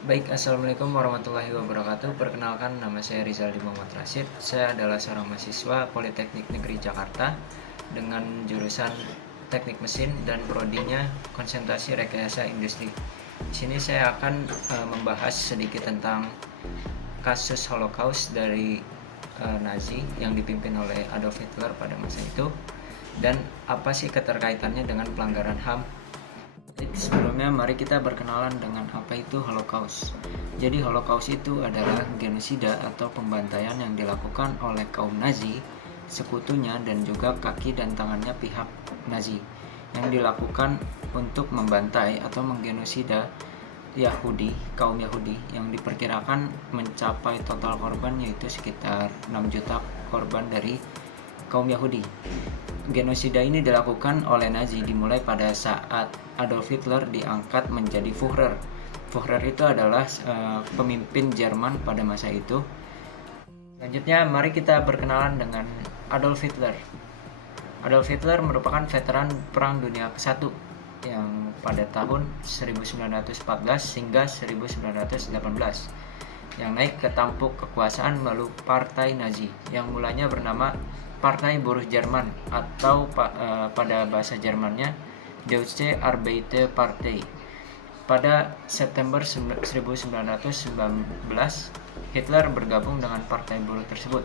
Baik, Assalamualaikum warahmatullahi wabarakatuh. Perkenalkan, nama saya Rizaldi Muhammad Rashid. Saya adalah seorang mahasiswa Politeknik Negeri Jakarta dengan jurusan Teknik Mesin dan prodinya Konsentrasi Rekayasa Industri. Di sini saya akan membahas sedikit tentang kasus Holocaust dari Nazi yang dipimpin oleh Adolf Hitler pada masa itu, dan apa sih keterkaitannya dengan pelanggaran HAM. Sebelumnya mari kita berkenalan dengan apa itu Holocaust. Jadi Holocaust itu adalah genosida atau pembantaian yang dilakukan oleh kaum Nazi, sekutunya, dan juga kaki dan tangannya pihak Nazi, yang dilakukan untuk membantai atau menggenosida kaum Yahudi, yang diperkirakan mencapai total korban yaitu sekitar 6 juta korban dari kaum Yahudi. Genosida ini dilakukan oleh Nazi dimulai pada saat Adolf Hitler diangkat menjadi Führer. Führer itu adalah pemimpin Jerman pada masa itu. Selanjutnya mari kita berkenalan dengan Adolf Hitler. Adolf Hitler merupakan veteran Perang Dunia ke-1 yang pada tahun 1914 hingga 1918 yang naik ke tampuk kekuasaan melalui Partai Nazi yang mulanya bernama Partai Buruh Jerman atau pada bahasa Jermannya Deutsche Arbeiterpartei. Pada September 1919, Hitler bergabung dengan Partai Buruh tersebut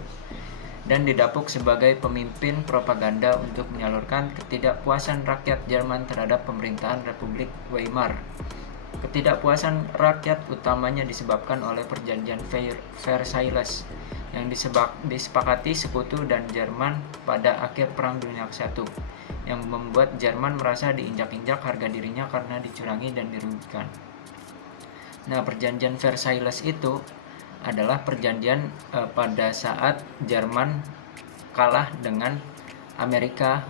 dan didapuk sebagai pemimpin propaganda untuk menyalurkan ketidakpuasan rakyat Jerman terhadap pemerintahan Republik Weimar. Ketidakpuasan rakyat utamanya disebabkan oleh perjanjian Versailles yang disepakati sekutu dan Jerman pada akhir Perang Dunia ke-1, yang membuat Jerman merasa diinjak-injak harga dirinya karena dicurangi dan dirugikan. Nah, perjanjian Versailles itu adalah perjanjian pada saat Jerman kalah dengan Amerika,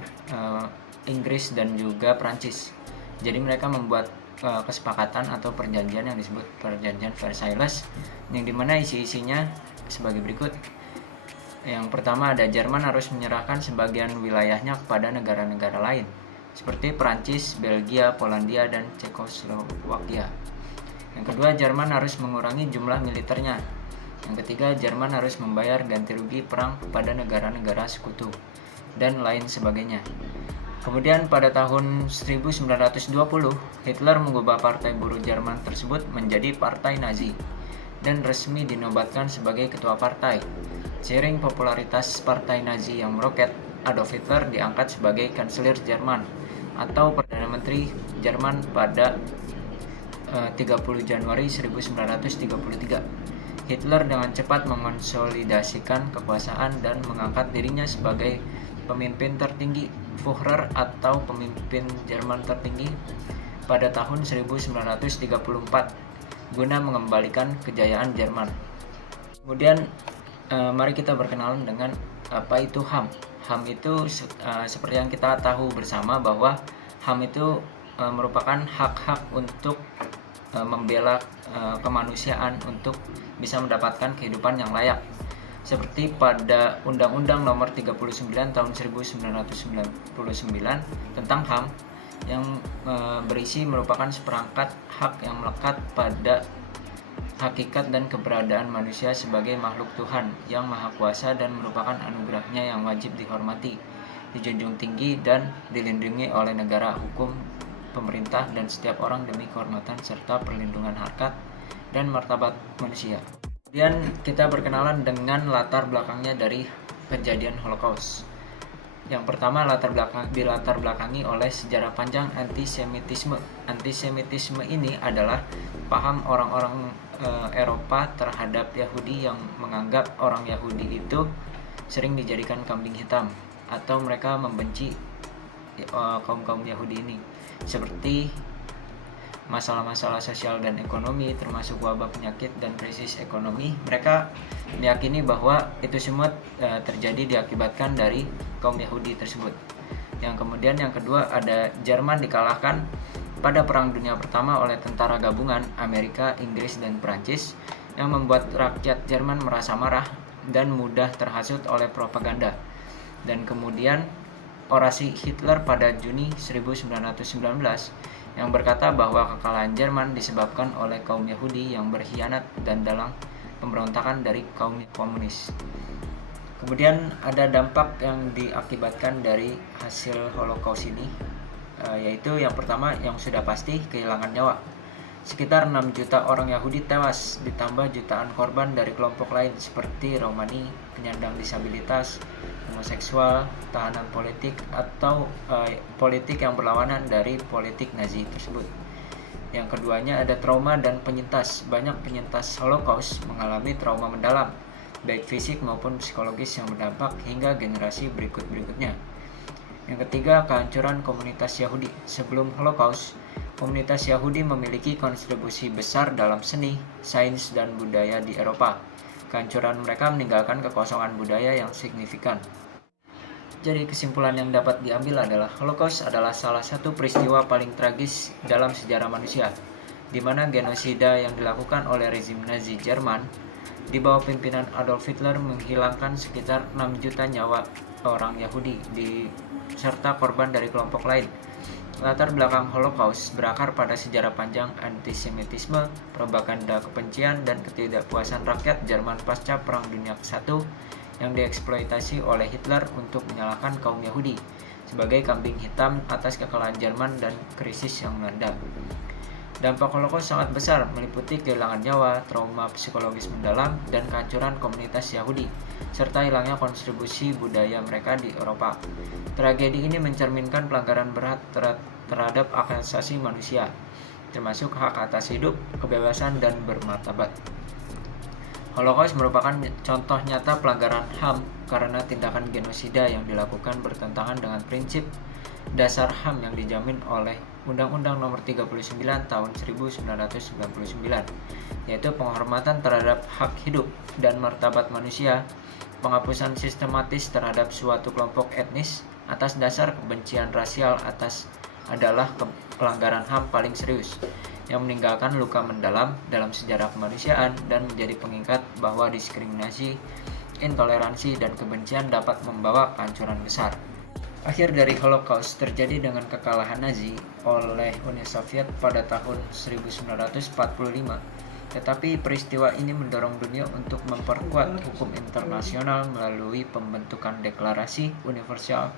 Inggris, dan juga Prancis. Jadi mereka membuat kesepakatan atau perjanjian yang disebut perjanjian Versailles, yang dimana isi-isinya sebagai berikut. Yang pertama ada Jerman harus menyerahkan sebagian wilayahnya kepada negara-negara lain seperti Prancis, Belgia, Polandia, dan Cekoslowakia. Yang kedua, Jerman harus mengurangi jumlah militernya. Yang ketiga, Jerman harus membayar ganti rugi perang kepada negara-negara sekutu dan lain sebagainya. Kemudian pada tahun 1920, Hitler mengubah Partai Buruh Jerman tersebut menjadi Partai Nazi dan resmi dinobatkan sebagai ketua partai. Seiring popularitas Partai Nazi yang meroket, Adolf Hitler diangkat sebagai Kanselir Jerman atau Perdana Menteri Jerman pada 30 Januari 1933. Hitler dengan cepat mengonsolidasikan kekuasaan dan mengangkat dirinya sebagai pemimpin tertinggi Führer atau pemimpin Jerman tertinggi pada tahun 1934 guna mengembalikan kejayaan Jerman. Kemudian mari kita berkenalan dengan apa itu HAM. HAM itu seperti yang kita tahu bersama bahwa HAM itu merupakan hak-hak untuk membela kemanusiaan untuk bisa mendapatkan kehidupan yang layak. Seperti pada Undang-Undang Nomor 39 Tahun 1999 tentang HAM yang berisi merupakan seperangkat hak yang melekat pada hakikat dan keberadaan manusia sebagai makhluk Tuhan yang Maha Kuasa dan merupakan anugerahnya yang wajib dihormati, dijunjung tinggi, dan dilindungi oleh negara, hukum, pemerintah, dan setiap orang demi kehormatan serta perlindungan harkat dan martabat manusia. Kemudian kita berkenalan dengan latar belakangnya dari kejadian Holocaust. Yang pertama, dilatar belakangi oleh sejarah panjang antisemitisme. Antisemitisme ini adalah paham orang-orang Eropa terhadap Yahudi yang menganggap orang Yahudi itu sering dijadikan kambing hitam atau mereka membenci kaum Yahudi ini, seperti masalah-masalah sosial dan ekonomi termasuk wabah, penyakit, dan krisis ekonomi. Mereka meyakini bahwa itu semua terjadi diakibatkan dari kaum Yahudi tersebut. Yang kedua ada Jerman dikalahkan pada Perang Dunia Pertama oleh tentara gabungan Amerika, Inggris, dan Prancis yang membuat rakyat Jerman merasa marah dan mudah terhasut oleh propaganda. Dan kemudian orasi Hitler pada Juni 1919 yang berkata bahwa kekalahan Jerman disebabkan oleh kaum Yahudi yang berkhianat dan dalam pemberontakan dari kaum komunis. Kemudian ada dampak yang diakibatkan dari hasil Holocaust ini, yaitu yang pertama yang sudah pasti kehilangan nyawa. Sekitar 6 juta orang Yahudi tewas, ditambah jutaan korban dari kelompok lain seperti Romawi, penyandang disabilitas, homoseksual, tahanan politik, atau politik yang berlawanan dari politik Nazi tersebut. Yang keduanya ada trauma dan penyintas. Banyak penyintas Holocaust mengalami trauma mendalam, baik fisik maupun psikologis yang berdampak hingga generasi berikut-berikutnya. Yang ketiga, kehancuran komunitas Yahudi. Sebelum Holocaust, komunitas Yahudi memiliki kontribusi besar dalam seni, sains, dan budaya di Eropa. Kehancuran mereka meninggalkan kekosongan budaya yang signifikan. Jadi kesimpulan yang dapat diambil adalah Holocaust adalah salah satu peristiwa paling tragis dalam sejarah manusia, di mana genosida yang dilakukan oleh rezim Nazi Jerman di bawah pimpinan Adolf Hitler menghilangkan sekitar 6 juta nyawa orang Yahudi serta korban dari kelompok lain. Latar belakang Holocaust berakar pada sejarah panjang antisemitisme, propaganda kebencian, dan ketidakpuasan rakyat Jerman pasca Perang Dunia I yang dieksploitasi oleh Hitler untuk menyalahkan kaum Yahudi sebagai kambing hitam atas kekalahan Jerman dan krisis yang melanda. Dampak Holocaust sangat besar, meliputi kehilangan nyawa, trauma psikologis mendalam, dan kehancuran komunitas Yahudi, serta hilangnya kontribusi budaya mereka di Eropa. Tragedi ini mencerminkan pelanggaran berat terhadap hak asasi manusia, termasuk hak atas hidup, kebebasan, dan bermartabat. Holocaust merupakan contoh nyata pelanggaran HAM karena tindakan genosida yang dilakukan bertentangan dengan prinsip dasar HAM yang dijamin oleh Undang-Undang Nomor 39 Tahun 1999, yaitu penghormatan terhadap hak hidup dan martabat manusia, penghapusan sistematis terhadap suatu kelompok etnis atas dasar kebencian rasial adalah pelanggaran HAM paling serius yang meninggalkan luka mendalam dalam sejarah kemanusiaan dan menjadi pengingat bahwa diskriminasi, intoleransi, dan kebencian dapat membawa kehancuran besar. Akhir dari Holocaust terjadi dengan kekalahan Nazi oleh Uni Soviet pada tahun 1945. Tetapi peristiwa ini mendorong dunia untuk memperkuat hukum internasional melalui pembentukan Deklarasi Universal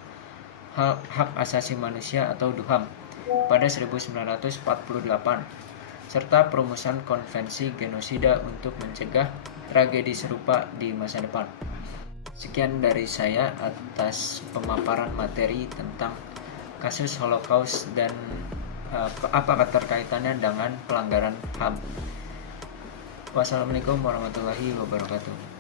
Hak Asasi Manusia atau DUHAM pada 1948 serta perumusan konvensi genosida untuk mencegah tragedi serupa di masa depan. Sekian dari saya atas pemaparan materi tentang kasus Holocaust dan apa keterkaitannya dengan pelanggaran HAM. Wassalamualaikum warahmatullahi wabarakatuh.